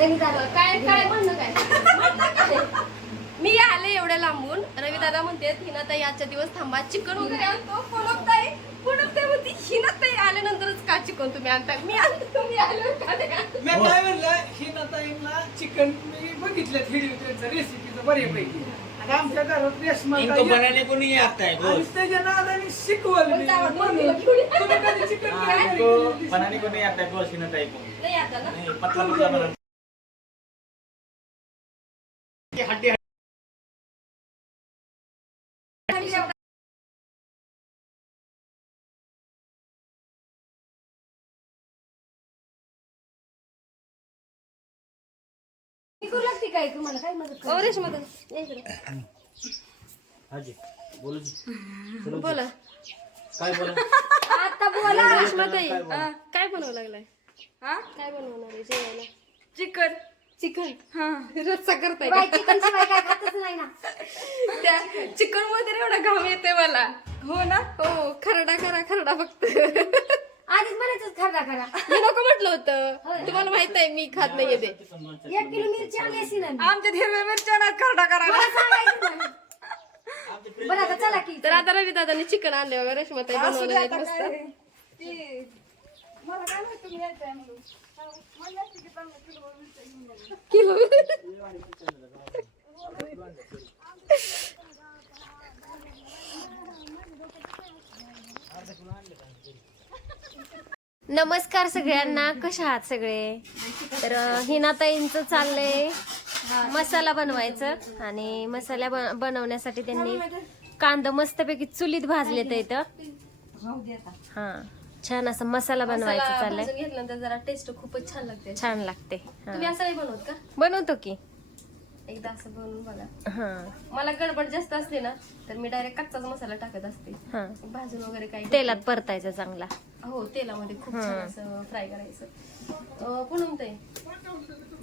काय काय म्हणणं काय म्हणणं काय? मी आले एवढ्या लांबून. रवी दादा म्हणते हिना ताई आजच्या दिवस थांबा. चिकन वगैरे आणतो. ताई ताई म्हणते हिना ताई आल्यानंतरच का चिकन तुम्ही आणता? मी आणतो तुम्ही आले का नाही आणत? मी काय म्हणलं ही चिकन मी बघितलं व्हिडिओ त्यांचं रेसिपीचं बऱ्यापैकी. आणि आमच्या घरात रेशमा इनको ताई- बनाने को नहीं आता है आणि गोश्त त्याच्या नादाने शिकवलं मी. बोलता, म्हणून बोलता. तुम्ही कधी चिकन हाँ, काय इनको घरी? बनाने को नहीं आता है गोश्त इन टाइप को नाही आता ना. नहीं पतला पतला बना करू लागते काय? तुम्हाला काय मदत ओ रेशमा ताई या इकडे. हाँ जी बोलो जी बोला. काय बोला? आता बोला. रेशमा ताई. हा, काय बनवावं लागलाय? हा? काय बनवणार आहे जेवायला. चिकन. चिकन? हा. रस्सा करताय बाई चिकन शिवाय काय खातच नाही ना. त्या चिकनमध्ये एवढा घाम येते मला. हो ना? हो खरडा करा खरडा फक्त. आधीच म्हणायचं खरडा करा मी नको म्हटलं होतं. तुम्हाला माहीत आहे मी खात नाहीये ते एक किलो मिरची आणली असती ना मी. आमच्यात हिरव्या मिरच्या नाहीत खरडा करायला मला सांगायचं नाही. बरं आता चला की तर आता रवी दादाने चिकन आणले वगैरे रेशमाताई असू दे बनवले आता मस्त. काय ती- मला काय माहिती तुम्ही यायचंय म्हणून. म्हणलं असतं की चांगलं किलोभर मिरच्या घेऊन या. किलो नमस्कार सगळ्यांना कशा आहात सगळे? तर हिनाताईंचं चाललंय मसाला बनवायचं आणि मसाला बन- बनवण्यासाठी त्यांनी कांदा मस्तपैकी चुलीत भाजले तर इथं. हा छान असा मसाला बनवायचा चाललंय. घेतल्यानंतर जरा टेस्ट खूपच छान लागते. छान लागते हा. तुम्ही असं नाही बनवत का? बनवतो की. एकदा असं बनवून बघा. हा. मला गडबड जास्त असते ना तर मी डायरेक्ट कच्चाच मसाला टाकत असते. हा. भाजून वगैरे काही तेलात परतायचं चांगला. हो तेलामध्ये खूप छान असं फ्राय करायचं. अं, पुनम ताई.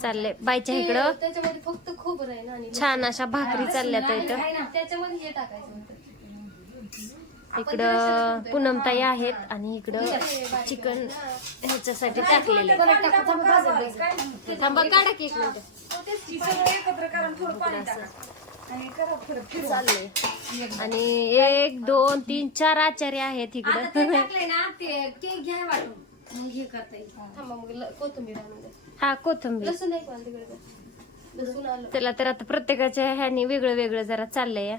चाललंय बायच्या ते- इकडं. त्याच्यामध्ये फक्त खोबरं आहे ना आणि छान अशा भाकरी चालल्या तर इथं. त्याच्यामध्ये हे टाकायचं होतं. इकडं पूनमताई आहेत आणि इकडं चिकन ह्याच्यासाठी टाकलेले थांबा काढा की एक मिनिट. ती सगळं एकत्र करून थोडं पाणी टाका. आणि करा थोडं फिरवा. चाललंय. आणि एक दोन तीन चार आचार्य आहेत इकडं. थांबा मग ल- कोथिंबीर आणून द्या. हा कोथंबीर. लसूण नाही का तिकडे? द्या. लसूण आलं. त्याला तर आता प्रत्येकाच्या ह्यानी वेगळं वेगळं जरा चाललंय या.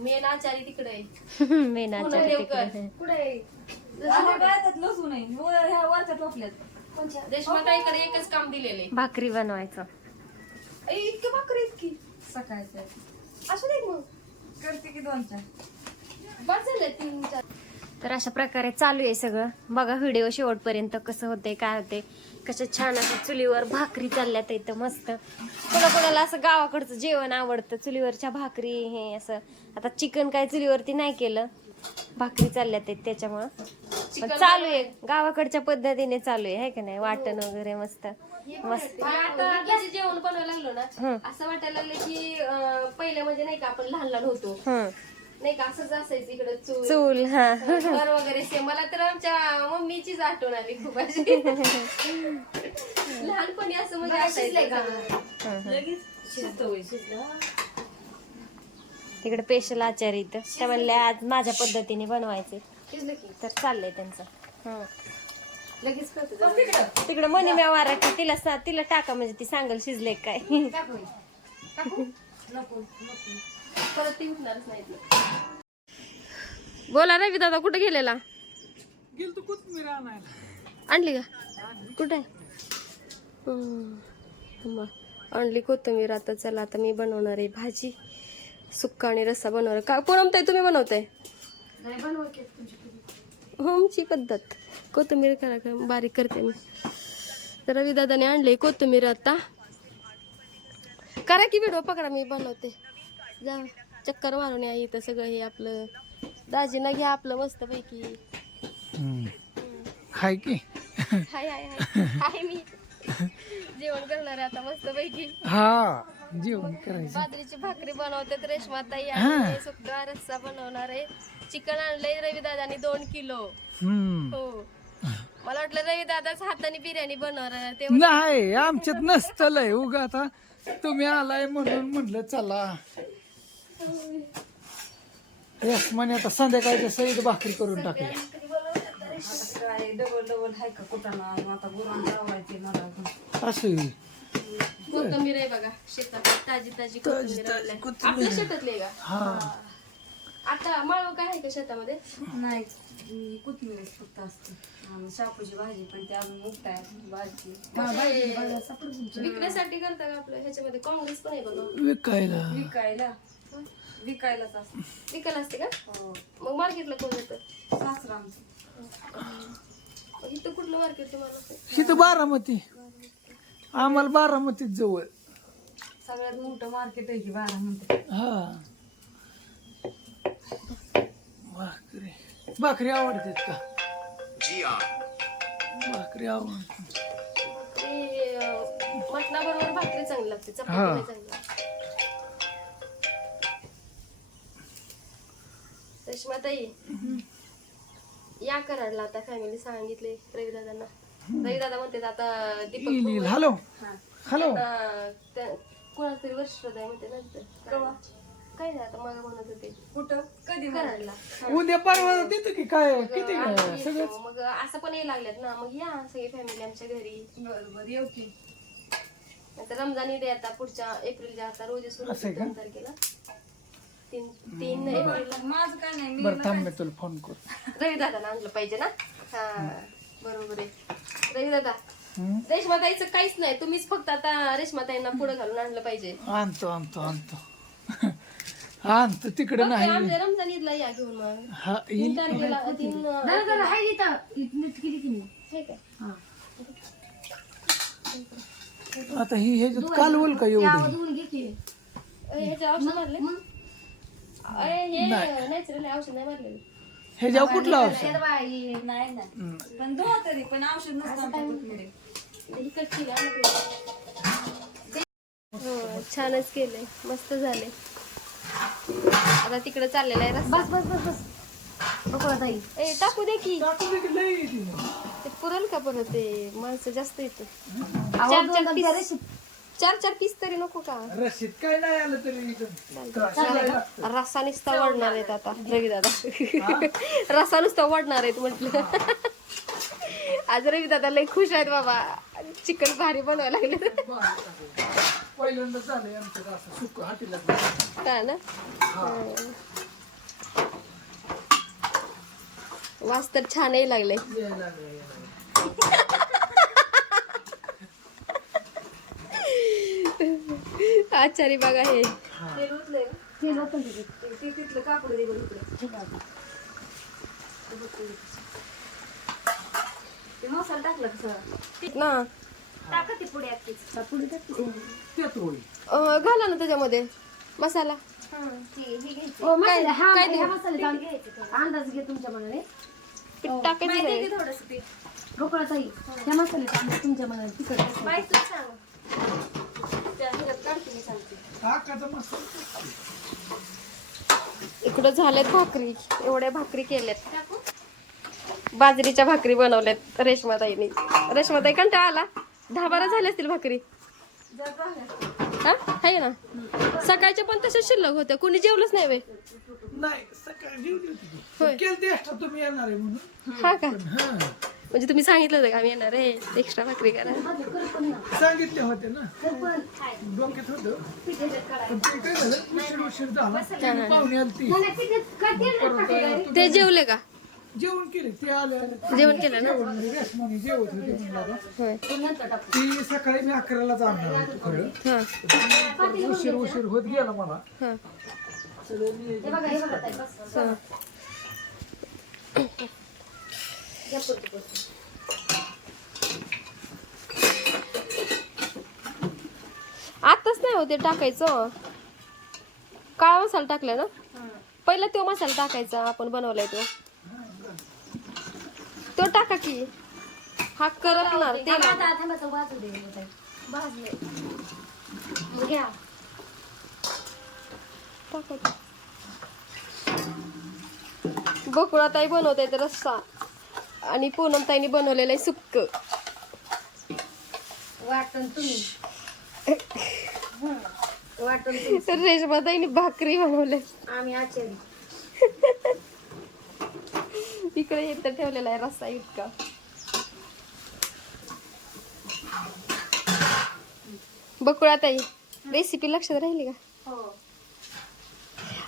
मेन आचारी तिकडे. आहे मेन आचार्य. तिकडे. कुठे लसूण आहे. वर- ह्या वरच्या टोपल्यात. कोणच्या? रेश्माताईकडे एकच काम दिलेले. भाकरी बनवायचं. इतके भाकरी इतकी सकाळच्या. असू दे मग. करते की दोन चार बस झालं तीन चार. तर अशा प्रकारे चालू आहे सगळं. बघा व्हिडिओ शेवटपर्यंत कसं होतंय काय होते कसं छान असं चुलीवर भाकरी चालल्यात इथं मस्त. कोणा कोणाला असं गावाकडचं जेवण आवडतं चुलीवरच्या भाकरी हे असं. आता चिकन काय चुलीवरती नाही केलं. भाकरी चालल्यात आहेत त्याच्यामुळं. पण चालू आहे. गावाकडच्या पद्धतीने चालू आहे है का नाही? वाटण वगैरे मस्त. मस्त. जेवण बनवायला लागलो ना. असं वाटायला लागलं की पहिले म्हणजे नाही का आपण लहान लहान होतो नाही का असंच असायचं इकडे चूल. चूल हा. घर वगैरे से मला तर आमच्या मम्मीचीच आठवण आली खूप अशी. लहानपणी असं म्हणजे असायचं सगळं. लगेच शिजतं होय, शिजलं. तिकडे स्पेशल आचार्य इथं. त्या म्हणल्या आज माझ्या पद्धतीने बनवायचे. शिजलं की. तर चाललंय त्यांचं. हं. लगेच कळतं बस तिकडं. तिकडं मनी म्या तिला सा- तिला टाका म्हणजे ती सांगल शिजले काय. टाकू टाकू? नको नको. परत ती उठणारच नाहीत ना. बोला रवी दादा कुठे गेलेला? आणायला. आणली का? कुठे थांबा आणली कोथिंबीर आता चला आता मी बनवणार आहे भाजी. सुक्का आणि रस्सा बनवणार. का पुरमताय तुम्ही बनवताय? हो आमची पद्धत. कोथिंबीर करा का बारीक करते मी. तर रवी दादाने आणले कोथिंबीर आता. करा की व्हिडिओ पकडा मी बनवते. जा चक्कर मारून या इथं सगळं हे आपलं. दाजीना घ्या आपलं मस्त पैकी हाय की. हाय हाय हाय. हाय मी. जेवण करणार आहे आता मस्त पैकी हा जेवण करायचं. बाजरीची भाकरी बनवते रेशमाताई आणि सुका रस्सा बनवणार आहे. चिकन आणलंय रवी दादानी दोन किलो. हम्म. हो. मला वाटलं रवी दादाच हाताने बिर्याणी बनवणार ते नाही आमच्यात नसतं लय उगा आता. तुम्ही आलाय म्हणून म्हणलं चला. यस म्हणे आता संध्याकाळच्या सईद भाकरी करून टाकली काय डबल डबल हाय का कुठाना आता गुरांना लावायचे मला. असं कोथंबीर आहे बघा शेतात ताजी ताजी कोथंबीर आणलाय. आपल्या शेतातली आहे का? हा. आता माळव काय आहे का शेतामध्ये? नाही हम्म, कोथिंबीर फक्त असते. आणि शापूची भाजी पण ते अजून मुगताय भाजी. विकण्यासाठी करता का आपलं? ह्याच्यामध्ये काँग्रेस पण आहे बघा. विकायला. विकायला. विकायलाच असते. विकायला असते का? हो. मग मार्केटला कोण येतं? सासरा आमचं. मग इथं कुठलं मार्केट तुम्हाला? तिथं बारामती. आम्हाला बारामतीत जवळ. सगळ्यात मोठं मार्केट आहे की बारा म्हणते हा. भाकरी. भाकरी आवडतात का? भाकरी आवडतात. ते अं, मटणाबरोबर भाकरी चांगली लागते. चपाती हा. नाही चांगली लागत. रेश्माताई या कराडला आता फॅमिली सांगितले रवी दादांना रवी दादा म्हणते आता दीपक हॅलो. हॅलो. कोणाला तरी वर्ष आहे म्हणते ना तिथं. काय नाही आता मला म्हणत होते. कुठं? कधी कराडला उद्या परवा देतो की काय किती. सगळं मग असं पण यायला लागल्यात ना. मग या सगळी फॅमिली आमच्या घरी. बरं बरं येऊ की. आता रमजान ईद आहे आता पुढच्या एप्रिलच्या आता रोज सुरू तारखेला. तीन तीन एप्रिलला माझं काय नाही मी बरं थांब मी तुला फोन कर. रवी दादाला आणलं पाहिजे ना? हा बरोबर आहे. रवी दादा हम्म? रेशमाताईचं काहीच नाही. तुम्हीच फक्त आता रेशमाताईंना पुढे घालून आणलं पाहिजे. आणतो आणतो आणतो. आणतो तिकडे नाही. आमच्या रमजान ईदला या घेऊन मग. हा तीन येईल तारखेला तीन हे काय? आता ही ह्याच्यात कालवल का एवढं? अय, ह्याचे औषध मारले अय, हे नॅचरल औषध नाही मारलेलं ह्याच्यावर कुठलं औषध? नाही नाही पण दो तरी पण औषध नसतं आमच्या. ही कच्ची ना हो छानच केलंय. मस्त झाले आता तिकडे चाललेला आहे रस्ता. बस बस बस बस. बघू ताई ए टाकू दे की. ते पुरल का परत ते? माणसं जास्त येत. चार चार. चार चार पीस तरी नको का? रशीद काय नाही आलं तरी इथं. त्रास. रसा नुसता वाढणार आहेत आता. रवी दादा. रसा नुसता वाढणार आहेत म्हटलं. आज रवी दादा लय खुश आहेत बाबा. चिकन भारी बनवायला लागले. पहिल्यांदा झालंय आमचं असं सुक हाटीला. का ना. वास तर छानही लागले लागलं, लागलं. आचारी बघा हे ते रुतलंय ना? ते लोकल तिथे. ते- ते तिथलं कापड दे बरं इकडे. ते मसाला टाकला का सगळा ना टाका ते पुढे आत्तीच. हा, पुढे टाक ते. त्यात होईल अं, घाला ना त्याच्यामध्ये. मसाला. ओ, मसाला, हा, अंदाज घे तुमच्या मनाने. पीठ टाकायचं नाही थोडस पीठ? रोकडा ताई ह्या मसाल्याचा अंदाज तुमच्या मनाने. त्या ह्याच्यात काढते मी सांगते टाकायचं मस्त इकडं झाल्यात भाकरी. एवढ्या भाकरी केल्यात. बाजरीच्या भाकरी बनवल्यात रेशमाताईने. रेशमाताई कंटाळा आला? दहा बारा झाल्या असतील भाकरी. हा? आहे ना? सकाळच्या पण तशाच शिल्लक होत्या. कोणी जेवलंच नाही वे नाही सकाळी. होय. तुम्ही येणार आहे म्हणून. हा का? म्हणजे तुम्ही सांगितलं होतं का आम्ही येणार आहे एक्स्ट्रा भाकरी करा सांगितले होते ना. डोक्यात होतं. पण ते काय झालं? उशीर उशीर झाला. पाहुणे आलती. ते जेवले का? जेवण केले. ते आले. जेवण केलं ना? जेवण रेशमाने जेवत होते म्हणलं होय. ती सकाळी मी अकराला जाणार होतो खरं. उशीर उशीर होत गेला मला. आताच नाही होते टाकायचं. काळा मसाला टाकला ना? पहिला तो मसाला टाकायचा आपण बनवलाय तो. तो टाका की. हा करपणार. भाजले. मग घ्या. बकुळा ताई बनवते रस्सा. आणि पूनमताईने बनवलेलं आहे सुक्क. वाटण तुम्ही. वाटण रेशमाताईने भाकरी बनवले आम्ही आचारी. इकडे इथं ठेवलेला आहे रस्सा इतका. बकुळा ताई रेसिपी लक्षात राहिली का? हो.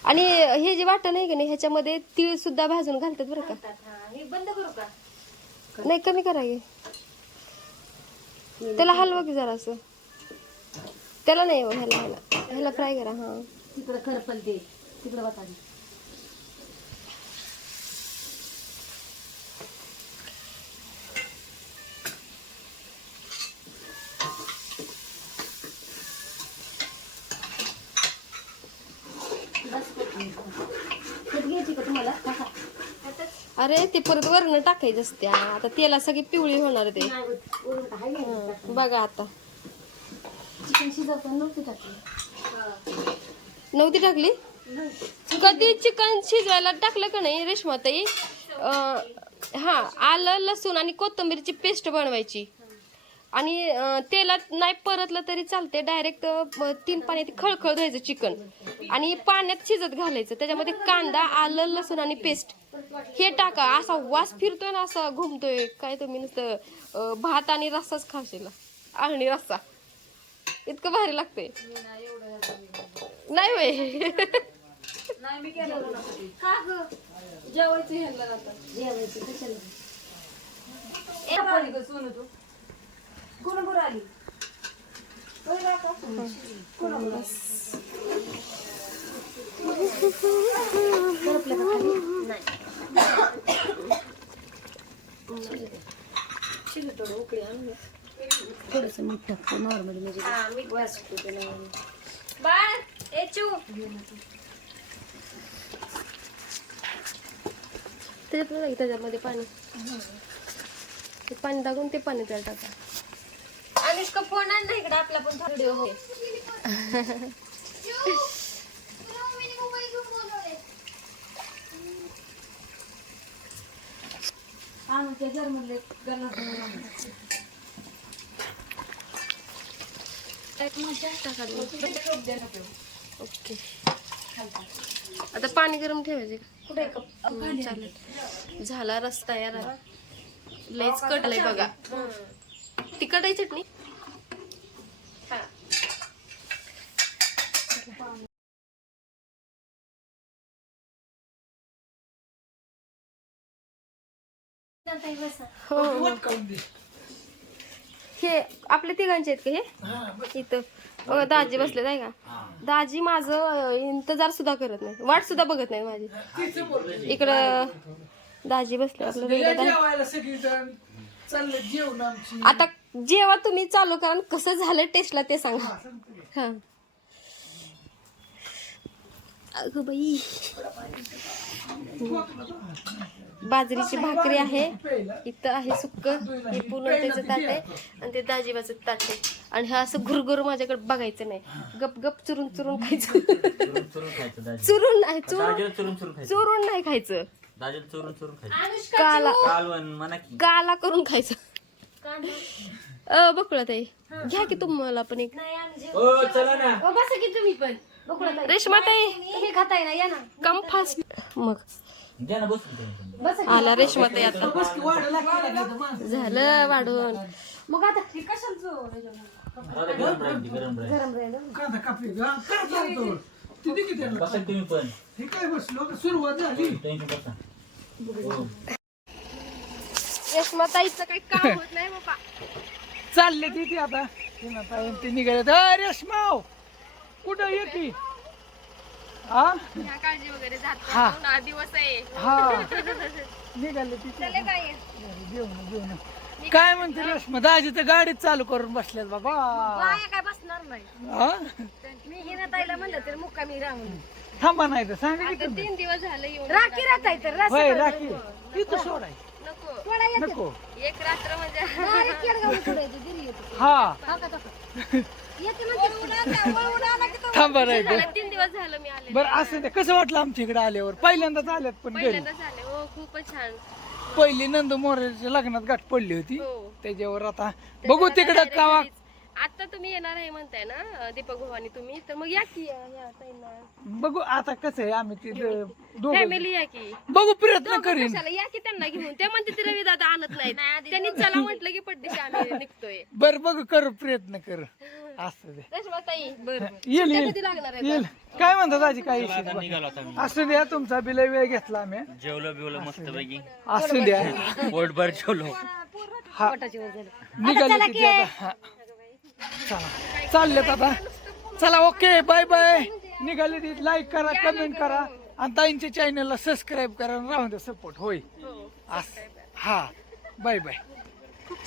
आणि हे जे वाटण आहे का नाही ह्याच्यामध्ये तीळ सुद्धा भाजून घालतात बरं का? हे बंद करू का? नाही कमी करा की त्याला हलवा की जरा असं. त्याला नाही हो, ह्याला ह्याला. ह्याला फ्राय करा हा. तिकडं करपल ते तिकडं बता घ्यायची का तुम्हाला टाका. अरे ते परत वरण टाकायचं असते आता तेला सगळी पिवळी होणार ते. बघा आता. नव्हती टाकली. कधी चिकन शिजवायला टाकलं का नाही रेशमाताई? हा आलं लसूण आणि कोथिंबीरची पेस्ट बनवायची. आणि तेलात नाही परतलं तरी चालते डायरेक्ट तीन पाण्यात खळखळ धुवायचं चिकन. आणि पाण्यात शिजत घालायचं. त्याच्यामध्ये कांदा आलं लसूण आणि पेस्ट. हे टाका असा वास फिरतोय ना असा घुमतोय. काय तुम्ही नुसतं भात आणि रस्साच खाशील आणि रस्सा. इतकं भारी लागतंय. नाही. वय नाही. तू थोडस मीठ टाकतो नॉर्मली म्हणजे हा, मीठ वास. बाळ ए चू. त्याच्यात नाही त्याच्यामध्ये पाणी. ते पाणी टाकून ते पाणी त्याला टाका. अनुष्का फोन आण ना इकडे आपला पण व्हिडिओ हो ते ओके. आता पाणी गरम ठेवायचे कुठे चालेल. झाला रस्ता यार लयच कटलंय बघा. तिखट आहे चटणी? हो हो. हे आपल्या तिघांचे आहेत का हे? हा. इथं. बघा दाजी बसले आहे का? दाजी माझं इंतजार सुद्धा करत नाही वाट सुद्धा बघत नाही माझी. इकडं दाजी बसले आपलं आता जेव्हा तुम्ही चालू करा आणि कसं झालं टेस्टला ते सांगा. हा. अगं बाई. बाजरीची भाकरी आहे. इथं आहे सुक्क. हे पूर्ण त्याचं ताट आहे आणि ते दाजीबाचं ताट आहे. आणि हा असं घुरघुर माझ्याकडे बघायचं नाही. गप गप चुरून चुरून खायचं. चुरून नाही चुरून चुरून चुरून खायचं. चुरून नाही खायचं. दाजीला चुरून चुरून खायचं. काला काला करून खायचं. बकुळा ताई घ्या की तुम्हाला पण एक. ओ चला ना. ओ, बसा की तुम्ही पण. बघू ना ताई. रेशमा ताई हे खाताय ना या ना. Come fast. मग. द्या ना बसून तुम्ही. पण. बसा आला रेशमा ताई आता. झालं वाढून. मग आता हे कशाला त्याच्यामध्ये आता गरम राहील ती, गरम राहील. गरम राहिलं. कांदा कापली का काय लावतो तिथे किती आणलं? बसा तुम्ही पण. हे काय बसलो? का सुरुवात झाली. टेन्शन बसा. हो. रेशमा ताईचं काही काम होत नाही बाबा. चालले तिथे आता. ते ते निघाले अरे रेशमाव कुठं येते हा काळजी वगैरे जात हा. दिवस आहे. हा. निघाले जेवण काय म्हणते रेशमा? दाजी तर गाडीत चालू करून बसल्यात बाबा. काय बसणार नाही. हा? मी हिना ताईला म्हणलं तर मुक्कामी राहून. थांबा नाही तर सांगा की तीन दिवस झाले येऊन राखी राहताय तर राखी तिथं सोडाय. नको. नको. एक रात्र म्हणजे हा. थांबा नाही झालं, तीन दिवस झालं मी आले बरं असं ते कसं वाटलं आमच्या इकडे आल्यावर पहिल्यांदाच आल्यात पण घरी पहिल्यांदा झाले हो खूपच छान पहिली नंद मोरेच्या लग्नात गाठ पडली होती हो. त्याच्यावर आता बघू तिकडं कावा. आता तुम्ही येणार आहे म्हणताय ना दीपक भवानी तुम्ही. तर मग या की या या ताईंना. बघू आता कसं आहे आम्ही ते दोघं फॅमिली या की? बघू प्रयत्न करीन. कशाला? या की त्यांना घेऊन. ते म्हणते ती रवी दादा आणत नाहीत. त्यांनी चला म्हटलं की पड्डीशी आम्ही निघतोय. बर बघू करू प्रयत्न कर. असं दे. रेश्मा ताई बर. येईल येईल. कधी लागणार आहे? येईल. काय म्हणतात आजी काय विषय आता निघालो आता मी. असू द्या तुमचा बिल वेळ घेतला आम्ही. जेवलो बिवलो मस्त पैकी. असू द्या. पोटभर जेवलो. हा निघाले किती आता. चला. चाललेत आता. चला ओके बाय बाय निघाले ती. लाईक करा कमेंट करा. आणि ताईंच्या चॅनलला सबस्क्राईब करा राहून द्या सपोर्ट होय. असं. हा. Bye bye